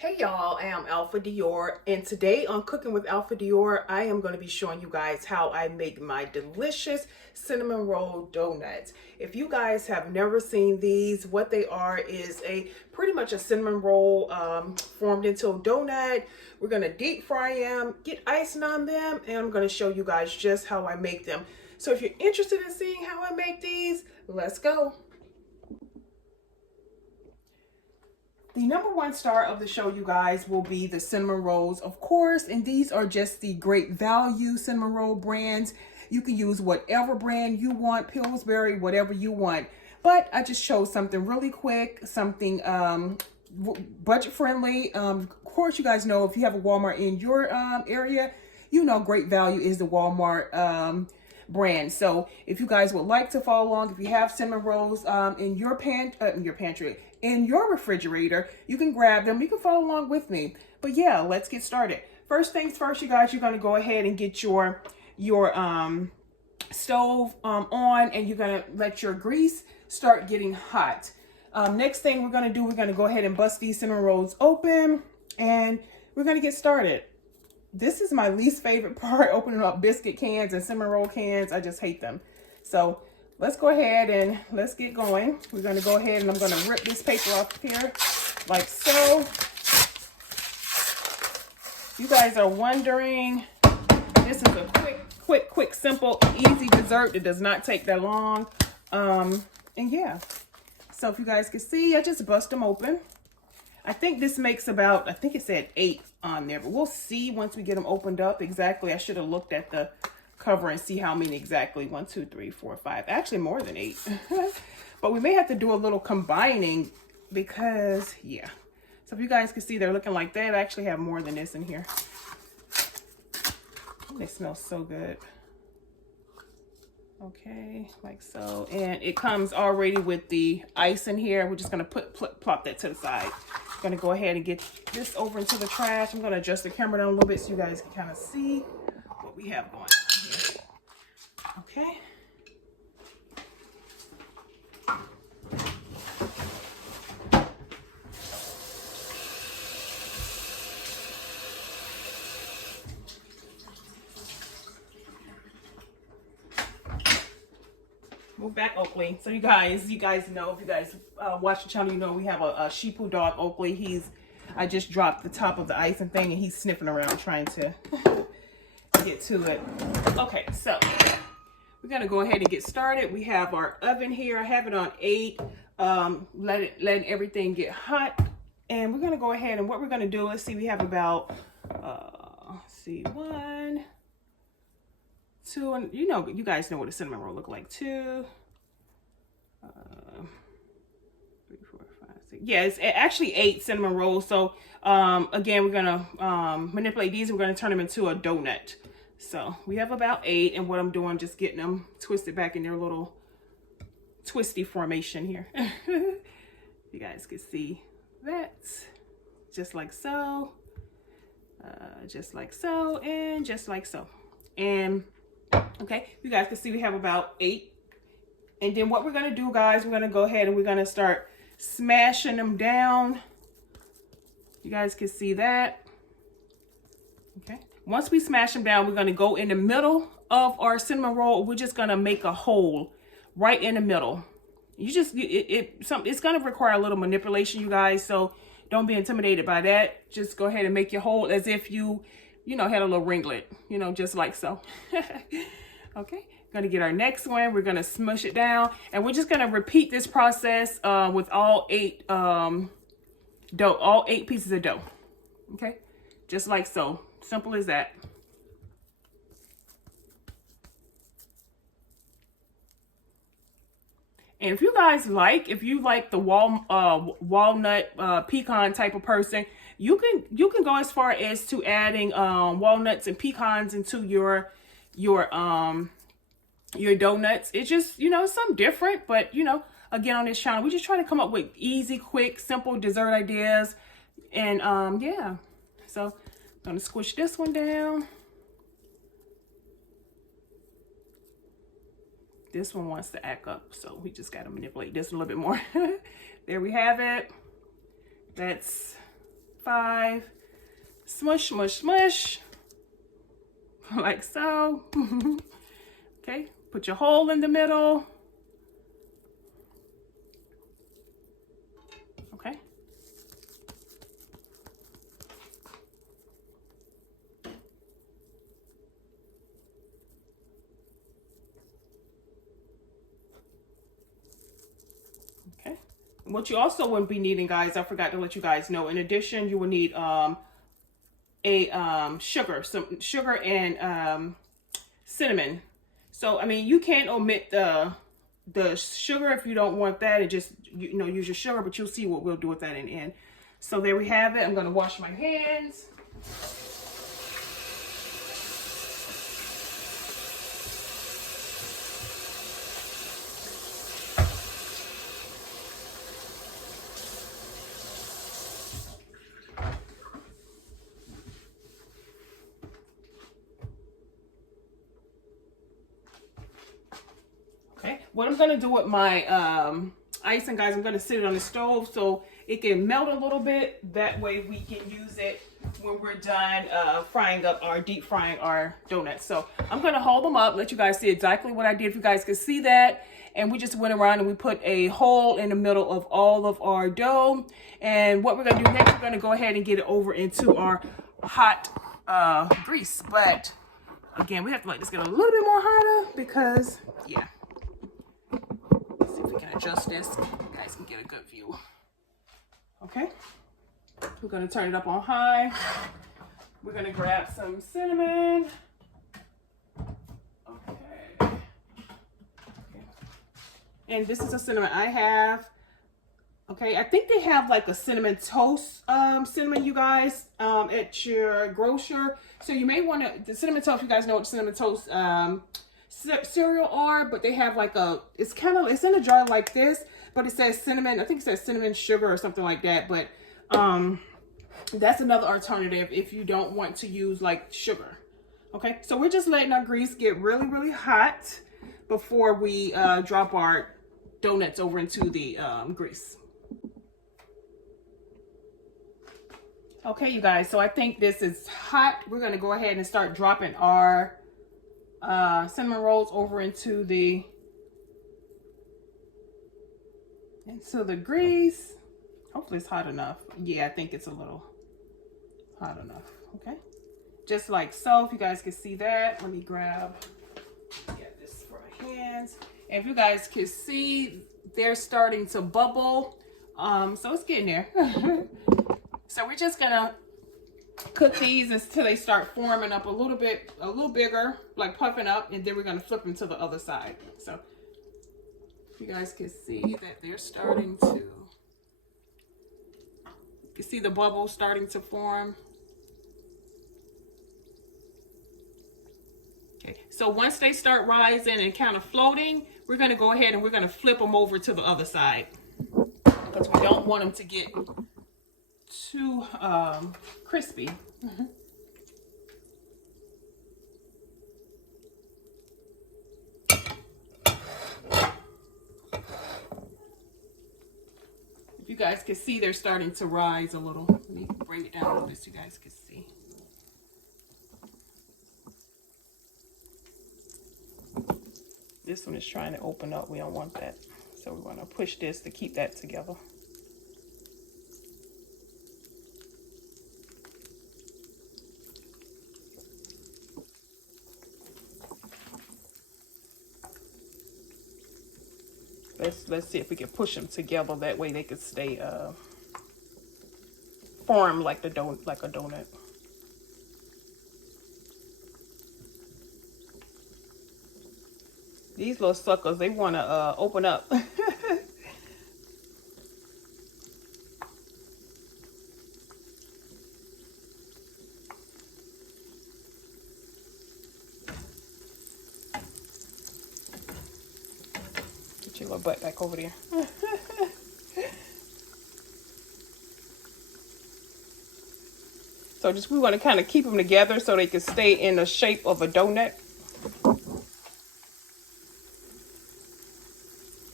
Hey y'all, I am AlphaDior, and today on Cooking with AlphaDior, I am going to be showing you guys how I make my delicious cinnamon roll donuts. If you guys have never seen these, what they are is pretty much a cinnamon roll formed into a donut. We're going to deep fry them, get icing on them, and I'm going to show you guys just how I make them. So if you're interested in seeing how I make these, let's go. The number one star of the show, you guys, will be the cinnamon rolls, of course, and these are just the Great Value cinnamon roll brands. You can use whatever brand you want, Pillsbury, whatever you want. But I just chose something really quick, something budget friendly. Of course, you guys know if you have a Walmart in your area, you know Great Value is the Walmart brand. So if you guys would like to follow along, if you have cinnamon rolls in your pantry, in your refrigerator, you can grab them. You can follow along with me. But yeah, let's get started. First things first, you guys, you're going to go ahead and get your stove on, and you're going to let your grease start getting hot. Next thing we're going to do, we're going to go ahead and bust these cinnamon rolls open, and we're going to get started. This is my least favorite part, opening up biscuit cans and cinnamon roll cans. I just hate them. So let's go ahead and let's get going. We're going to go ahead and I'm going to rip this paper off here like so. You guys are wondering, this is a quick, simple, easy dessert. It does not take that long. And yeah, so if you guys can see, I just bust them open. I think this makes about, I think it said 8 on there, but we'll see once we get them opened up exactly. I should have looked at the cover and see how many exactly. 1, 2, 3, 4, 5, actually more than 8. But we may have to do a little combining because, yeah. So if you guys can see, they're looking like that. I actually have more than this in here. They smell so good. Okay, like so. And it comes already with the ice in here. We're just going to plop that to the side. I'm going to go ahead and get this over into the trash. I'm going to adjust the camera down a little bit so you guys can kind of see what we have going on here. Okay. Move back, Oakley. So you guys know, if you guys watch the channel, you know we have a sheepoo dog, Oakley. I just dropped the top of the icing thing and he's sniffing around trying to get to it. Okay, so we're gonna go ahead and get started. We have our oven here. I have it on 8. Letting everything get hot, and we're gonna go ahead and what we're gonna do. Let's see. We have about let's see, 1, 2, and you guys know what a cinnamon roll look like. 2, 3, 4, 5, 6. Yeah, it's actually 8 cinnamon rolls. So again, we're gonna manipulate these. We're gonna turn them into a donut. So we have about 8, and what I'm doing, just getting them twisted back in their little twisty formation here. You guys can see that, just like so, just like so, and just like so. And okay, you guys can see we have about 8. And then what we're gonna do, guys, we're gonna go ahead and we're gonna start smashing them down. You guys can see that. Okay, once we smash them down, we're gonna go in the middle of our cinnamon roll. We're just gonna make a hole right in the middle. It's gonna require a little manipulation, you guys, so don't be intimidated by that. Just go ahead and make your hole as if you had a little ringlet, just like so. Okay, gonna get our next one. We're gonna smush it down, and we're just gonna repeat this process with all 8 pieces of dough. Okay, just like so. Simple as that. And if you like the walnut pecan type of person, you can go as far as to adding walnuts and pecans into your donuts. It's just, it's something different, but again, on this channel, we just try to come up with easy, quick, simple dessert ideas. And yeah, so I'm gonna squish this one down. This one wants to act up, so we just got to manipulate this a little bit more. There we have it. That's 5. Smush, smush, smush. Like so. Okay, put your hole in the middle. Okay. Okay. What you also wouldn't be needing, guys, I forgot to let you guys know, in addition, you will need sugar, some sugar and cinnamon. So I mean, you can omit the sugar if you don't want that, and just, you know, use your sugar, but you'll see what we'll do with that in the end. So there we have it. I'm going to wash my hands. Okay, what I'm going to do with my icing, guys, I'm going to sit it on the stove so it can melt a little bit. That way we can use it when we're done deep frying our donuts. So I'm going to hold them up, let you guys see exactly what I did, if you guys can see that. And we just went around and we put a hole in the middle of all of our dough. And what we're going to do next, we're going to go ahead and get it over into our hot grease. But again, we have to let this get a little bit more hotter because, yeah. Let's see if we can adjust this. You guys can get a good view. Okay. We're going to turn it up on high. We're going to grab some cinnamon. Okay. And this is a cinnamon I have. Okay, I think they have like a cinnamon toast cinnamon, you guys, at your grocer. So you may want to, the cinnamon toast, you guys know what cinnamon toast cereal are, but they have like it's in a jar like this, but it says cinnamon, I think it says cinnamon sugar or something like that. But that's another alternative if you don't want to use like sugar. Okay, so we're just letting our grease get really, really hot before we drop our donuts over into the grease. Okay, you guys, so I think this is hot. We're going to go ahead and start dropping our cinnamon rolls over into the grease. Hopefully it's hot enough. Yeah, I think it's a little hot enough. Okay, just like so. If you guys can see that, let me grab this for my hands. And if you guys can see, they're starting to bubble. So it's getting there. So we're just gonna cook these until they start forming up a little bigger, like puffing up, and then we're gonna flip them to the other side. So you guys can see that they're starting to, you see the bubbles starting to form. Okay, so once they start rising and kind of floating, we're gonna go ahead and we're gonna flip them over to the other side because we don't want them to get too crispy. If you guys can see, they're starting to rise a little. Let me bring it down a little bit so you guys can see. This one is trying to open up. We don't want that. So we want to push this to keep that together. Let's see if we can push them together. That way they can stay form like a donut. These little suckers, they want to open up. Get your little butt back over there. So we want to kind of keep them together so they can stay in the shape of a donut.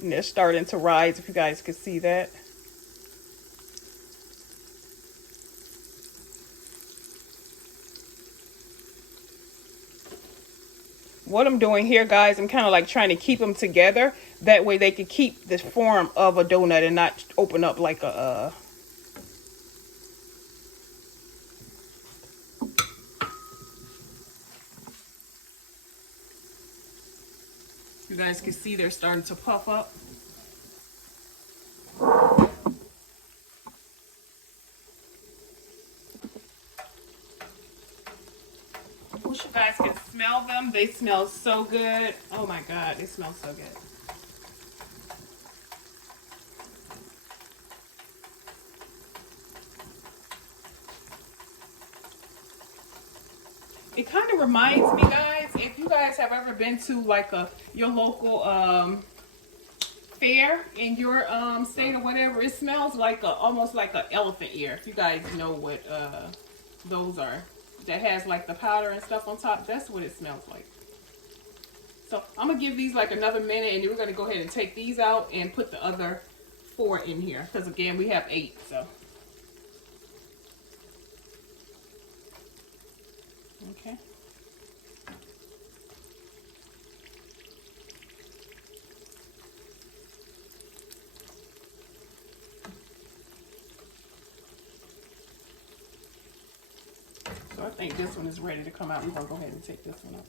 And they're starting to rise, if you guys can see that. what I'm doing here, guys, I'm kind of like trying to keep them together. That way they can keep the form of a donut and not open up like a... You guys can see they're starting to puff up. I wish you guys could smell them. They smell so good. Oh my God, they smell so good. It kind of reminds me, guys, if you guys have ever been to like your local fair in your state or whatever, it smells like almost like an elephant ear. If you guys know what those are, that has like the powder and stuff on top, that's what it smells like. So I'm gonna give these like another minute, and then we're gonna go ahead and take these out and put the other 4 in here, because again we have 8. So okay. So I think this one is ready to come out. We're gonna go ahead and take this one up.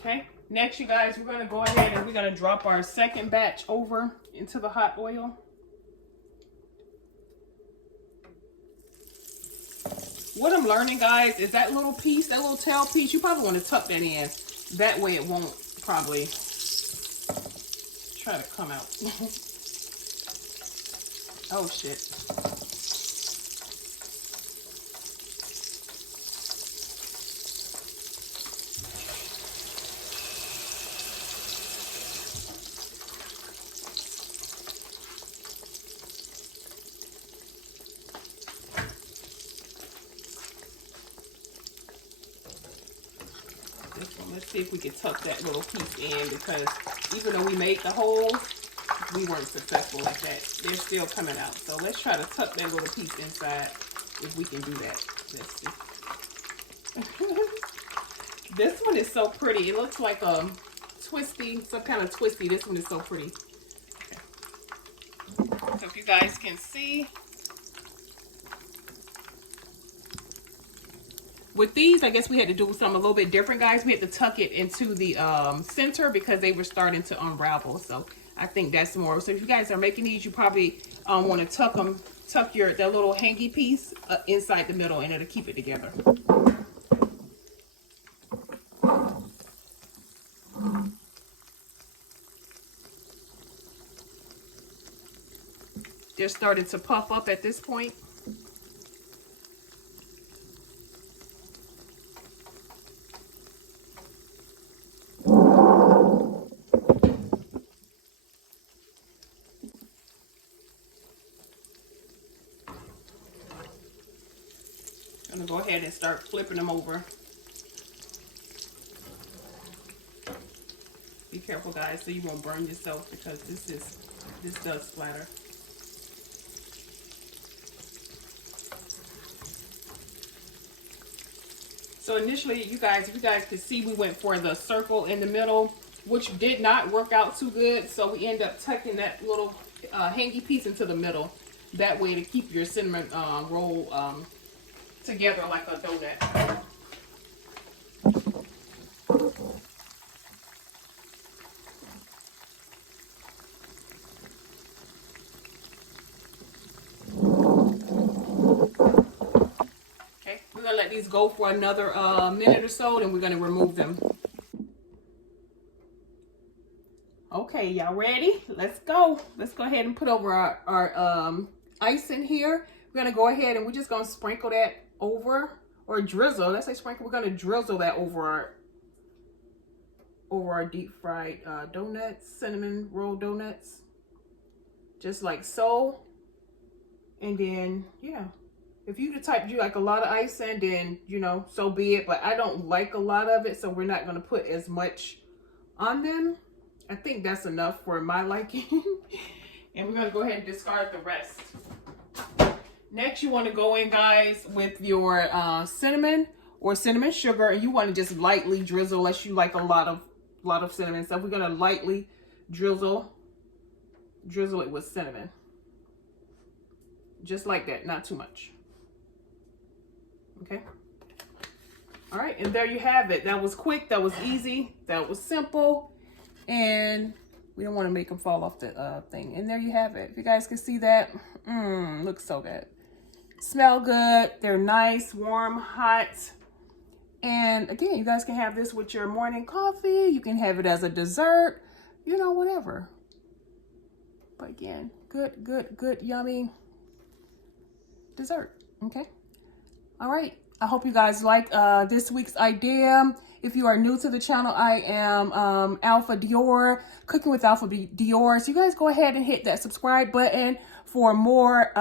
Okay, next you guys, we're gonna go ahead and we're gonna drop our second batch over into the hot oil. What I'm learning, guys, is that little piece, that little tail piece, you probably want to tuck that in. That way it won't probably try to come out. Oh shit. Let's see if we can tuck that little piece in, because even though we made the holes, we weren't successful like that. They're still coming out. So let's try to tuck that little piece inside if we can do that. Let's see. This one is so pretty. It looks like a twisty, some kind of twisty. This one is so pretty. Okay. So if you guys can see, with these, I guess we had to do something a little bit different, guys. We had to tuck it into the center because they were starting to unravel. So I think that's more. So if you guys are making these, you probably want to tuck that little hangy piece inside the middle, and it'll keep it together. They're starting to puff up at this point. I'm gonna go ahead and start flipping them over. Be careful, guys, so you won't burn yourself, because this does splatter. So initially, if you guys could see, we went for the circle in the middle, which did not work out too good. So we end up tucking that little hangy piece into the middle. That way to keep your cinnamon roll together like a donut. these go for another minute or so, then we're going to remove them. Okay, y'all ready? Let's go. Let's go ahead and put over our ice in here. We're going to go ahead and we're just going to sprinkle that over, or drizzle. Let's say sprinkle. We're going to drizzle that over our deep fried donuts, cinnamon roll donuts. Just like so. And then, yeah. If you the type you like a lot of icing, then, you know, so be it. But I don't like a lot of it, so we're not going to put as much on them. I think that's enough for my liking. And we're going to go ahead and discard the rest. Next, you want to go in, guys, with your cinnamon or cinnamon sugar. And you want to just lightly drizzle, unless you like a lot of cinnamon stuff. We're going to lightly drizzle it with cinnamon. Just like that, not too much. Okay. All right, and there you have it. That was quick, that was easy, that was simple. And we don't want to make them fall off the thing. And there you have it. If you guys can see that, looks so good. Smell good. They're nice, warm, hot. And again, you guys can have this with your morning coffee. You can have it as a dessert, you know, whatever. But again, good, yummy dessert. Okay. All right. I hope you guys like this week's idea. If you are new to the channel, I am AlphaDior, cooking with AlphaDior. So you guys go ahead and hit that subscribe button for more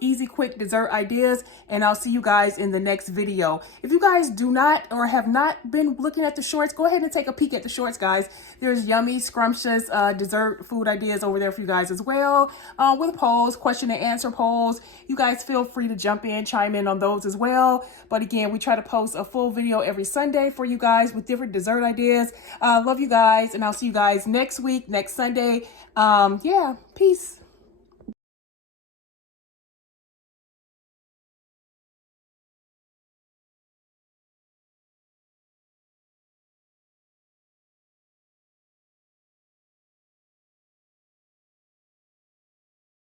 easy, quick dessert ideas. And I'll see you guys in the next video. If you guys do not or have not been looking at the shorts, go ahead and take a peek at the shorts, guys. There's yummy, scrumptious dessert food ideas over there for you guys as well. With polls, question and answer polls. You guys feel free to jump in, chime in on those as well. But again, we try to post a full video every Sunday for you guys with different dessert ideas. Love you guys, and I'll see you guys next week, next Sunday. Yeah, peace.